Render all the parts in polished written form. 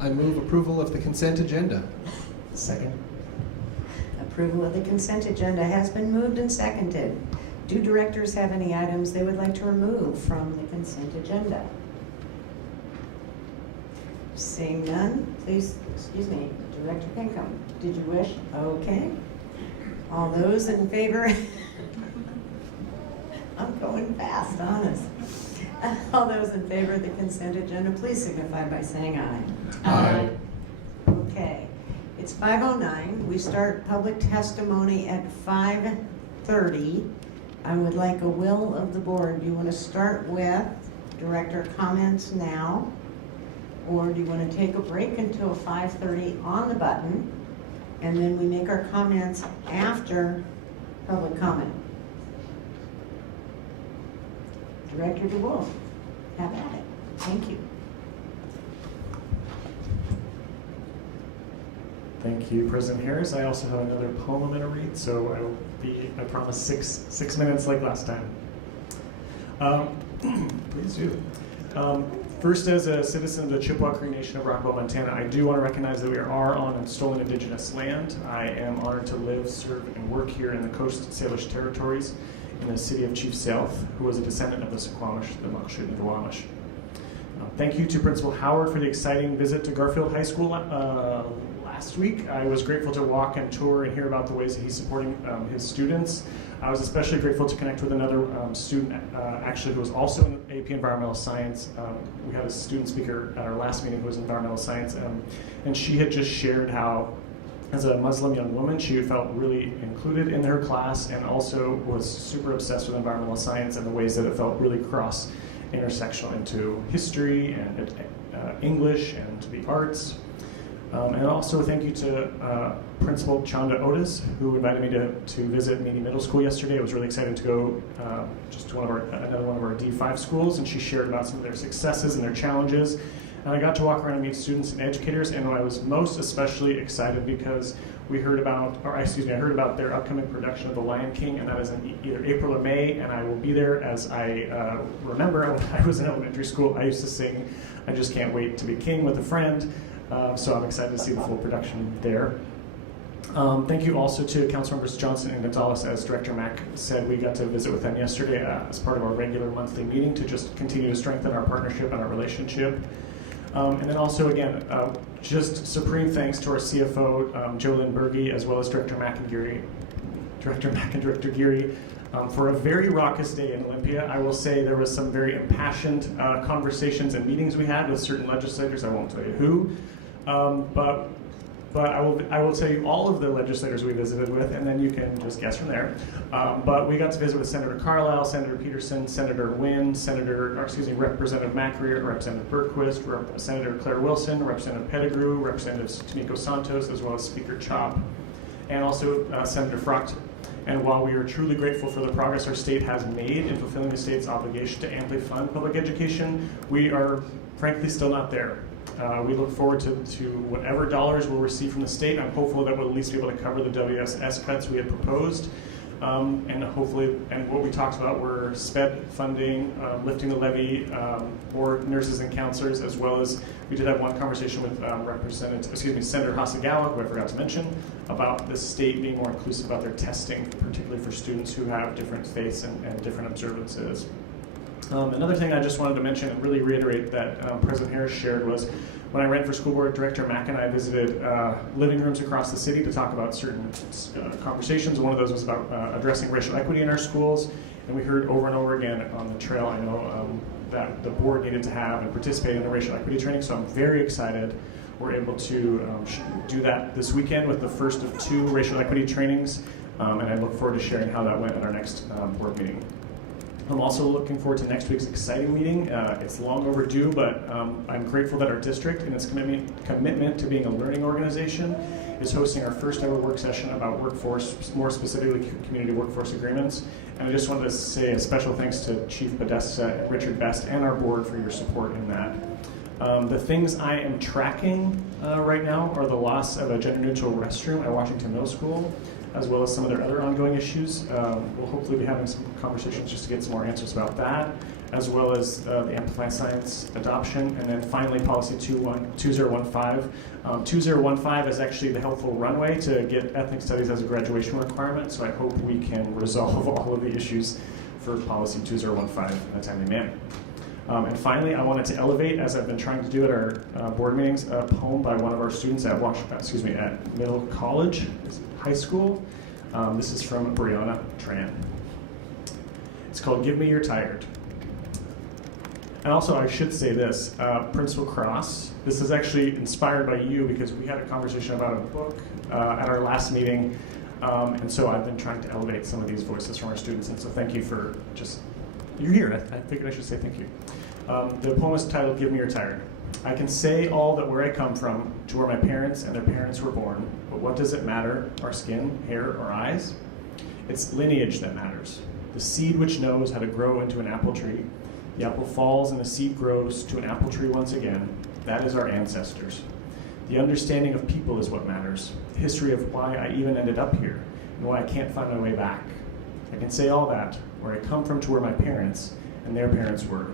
I move approval of the consent agenda. Second. Approval of the consent agenda has been moved and seconded. Do directors have any items they would like to remove from the consent agenda? Seeing none, please, excuse me, Director Pinkham, did you wish? Okay. All those in favor? I'm going fast, honest. All those in favor of the consent agenda, please signify by saying aye. Aye. Okay. It's 5:09. We start public testimony at 5:30. I would like a will of the board. Do you want to start with director comments now? Or do you want to take a break until 5:30 on the button, and then we make our comments after public comment? Director DeWolf, have at it. Thank you. Thank you, President Harris. I also have another poem I'm going to read, so I will be, I promise, six minutes like last time. Please do. First, as a citizen of the Chippewa Cree Nation of Rockwell, Montana, I do want to recognize that we are on stolen Indigenous land. I am honored to live, serve, and work here in the Coast Salish territories in the city of Chief Sealth, who was a descendant of the Suquamish, the Muckleshoot, and the Duwamish. Thank you to Principal Howard for the exciting visit to Garfield High School last week. I was grateful to walk and tour and hear about the ways that he's supporting his students. I was especially grateful to connect with another student actually who was also in AP Environmental Science. We had a student speaker at our last meeting who was in Environmental Science, and she had just shared how, as a Muslim young woman, she felt really included in her class and also was super obsessed with environmental science and the ways that it felt really cross-intersectional into history and English and the arts. And also thank you to Principal Chanda Otis, who invited me to visit Meany Middle School yesterday. It was really exciting to go just to another one of our D5 schools, and she shared about some of their successes and their challenges. And I got to walk around and meet students and educators, and I was most especially excited because I heard about their upcoming production of The Lion King, and that is in either April or May, and I will be there. As I remember when I was in elementary school, I used to sing "I Just Can't Wait to Be King" with a friend, so I'm excited to see the full production there. Thank you also to Councilmembers Johnson and Gonzalez. As Director Mack said, we got to visit with them yesterday as part of our regular monthly meeting to just continue to strengthen our partnership and our relationship. And then also, again, just supreme thanks to our CFO, Jolynn Berge, as well as Director Mack and Director Geary, for a very raucous day in Olympia. I will say there was some very impassioned conversations and meetings we had with certain legislators. I won't tell you who, but I will tell you all of the legislators we visited with, and then you can just guess from there. But we got to visit with Senator Carlisle, Senator Peterson, Senator Wynn, Representative Macri, Representative Berquist, Senator Claire Wilson, Representative Pettigrew, Representative Tomiko Santos, as well as Speaker Chop, and also Senator Frucht. And while we are truly grateful for the progress our state has made in fulfilling the state's obligation to amply fund public education, we are frankly still not there. We look forward to whatever dollars we'll receive from the state. I'm hopeful that we'll at least be able to cover the WSS cuts we had proposed. And hopefully, and what we talked about were SPED funding, lifting the levy for nurses and counselors, as well as we did have one conversation with Senator Hasagawa, who I forgot to mention, about the state being more inclusive about their testing, particularly for students who have different faiths and different observances. Another thing I just wanted to mention and really reiterate that President Harris shared was when I ran for school board, Director Mack and I visited living rooms across the city to talk about certain conversations. One of those was about addressing racial equity in our schools, and we heard over and over again on the trail, I know, that the board needed to have and participate in the racial equity training, so I'm very excited we're able to do that this weekend with the first of 2 racial equity trainings, and I look forward to sharing how that went at our next board meeting. I'm also looking forward to next week's exciting meeting. It's long overdue, but I'm grateful that our district, in its commitment to being a learning organization, is hosting our first ever work session about workforce, more specifically community workforce agreements. And I just wanted to say a special thanks to Chief Podesta, Richard Best, and our board for your support in that. The things I am tracking right now are the loss of a gender-neutral restroom at Washington Middle School, as well as some of their other ongoing issues. We'll hopefully be having some conversations just to get some more answers about that, as well as the Amplify Science adoption, and then finally policy 2015. 2015 is actually the helpful runway to get ethnic studies as a graduation requirement, so I hope we can resolve all of the issues for policy 2015 in a timely manner. And finally, I wanted to elevate, as I've been trying to do at our board meetings, a poem by one of our students at at Middle College High School. This is from Brianna Tran. It's called "Give Me Your Tired." And also, I should say this, Principal Cross, this is actually inspired by you because we had a conversation about a book at our last meeting, and so I've been trying to elevate some of these voices from our students, and so thank you for you're here. I figured I should say thank you. The poem is titled "Give Me Your Tired." I can say all that where I come from, to where my parents and their parents were born, but what does it matter, our skin, hair, or eyes? It's lineage that matters. The seed which knows how to grow into an apple tree. The apple falls and the seed grows to an apple tree once again. That is our ancestors. The understanding of people is what matters. The history of why I even ended up here and why I can't find my way back. I can say all that, where I come from to where my parents and their parents were.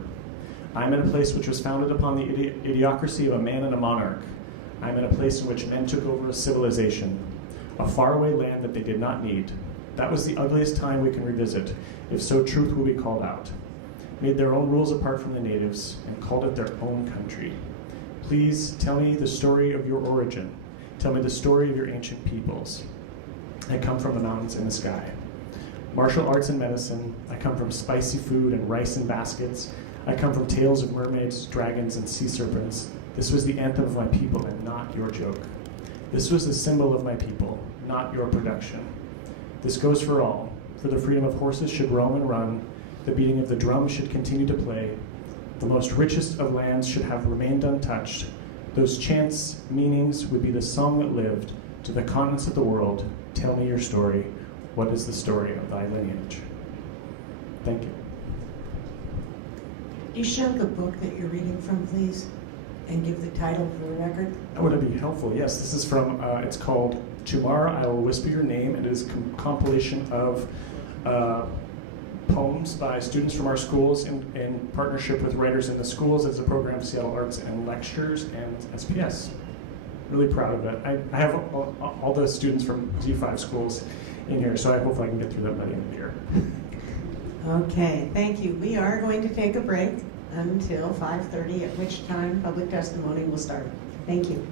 I'm in a place which was founded upon the idiocracy of a man and a monarch. I'm in a place in which men took over a civilization, a faraway land that they did not need. That was the ugliest time we can revisit, if so truth will be called out. Made their own rules apart from the natives, and called it their own country. Please tell me the story of your origin. Tell me the story of your ancient peoples. I come from the mountains in the sky. Martial arts and medicine. I come from spicy food and rice in baskets. I come from tales of mermaids, dragons, and sea serpents. This was the anthem of my people and not your joke. This was the symbol of my people, not your production. This goes for all. For the freedom of horses should roam and run. The beating of the drum should continue to play. The most richest of lands should have remained untouched. Those chants, meanings would be the song that lived. To the continents of the world, tell me your story. What is the story of thy lineage? Thank you. You show the book that you're reading from, please, and give the title for the record. Would it be helpful? Yes, this is from, it's called Tomorrow I Will Whisper Your Name, and it is a compilation of poems by students from our schools in partnership with Writers in the Schools as a program of Seattle Arts and Lectures and SPS. Really proud of it. I have all the students from Z5 schools in here, so I hope I can get through that by the end of the year. Okay, thank you. We are going to take a break until 5:30, at which time public testimony will start. Thank you.